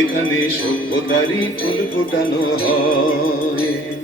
এখানে সভ্যতারই ফুল ফোটানো হয়।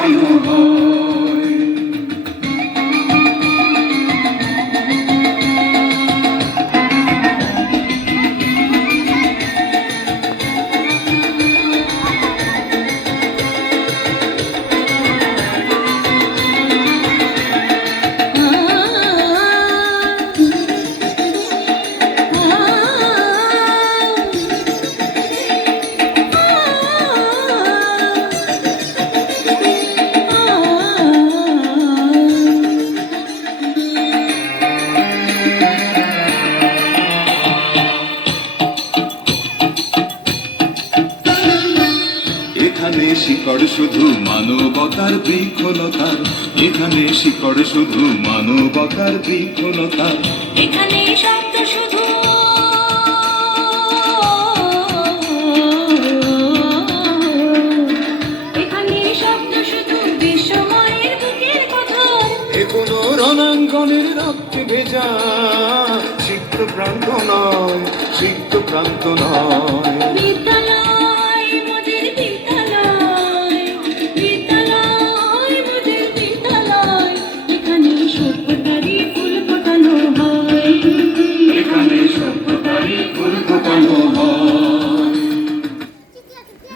ফুল শিকড় শুধু মানবতার বৃক্ষলতার এখানে শিকড় শুধু মানবতার বৃক্ষলতার এখানে শব্দ শুধু কোনো রণাঙ্গনের রক্তে ভেজা। সিক্ত প্রান্ত নয় সিক্ত প্রান্ত নয়।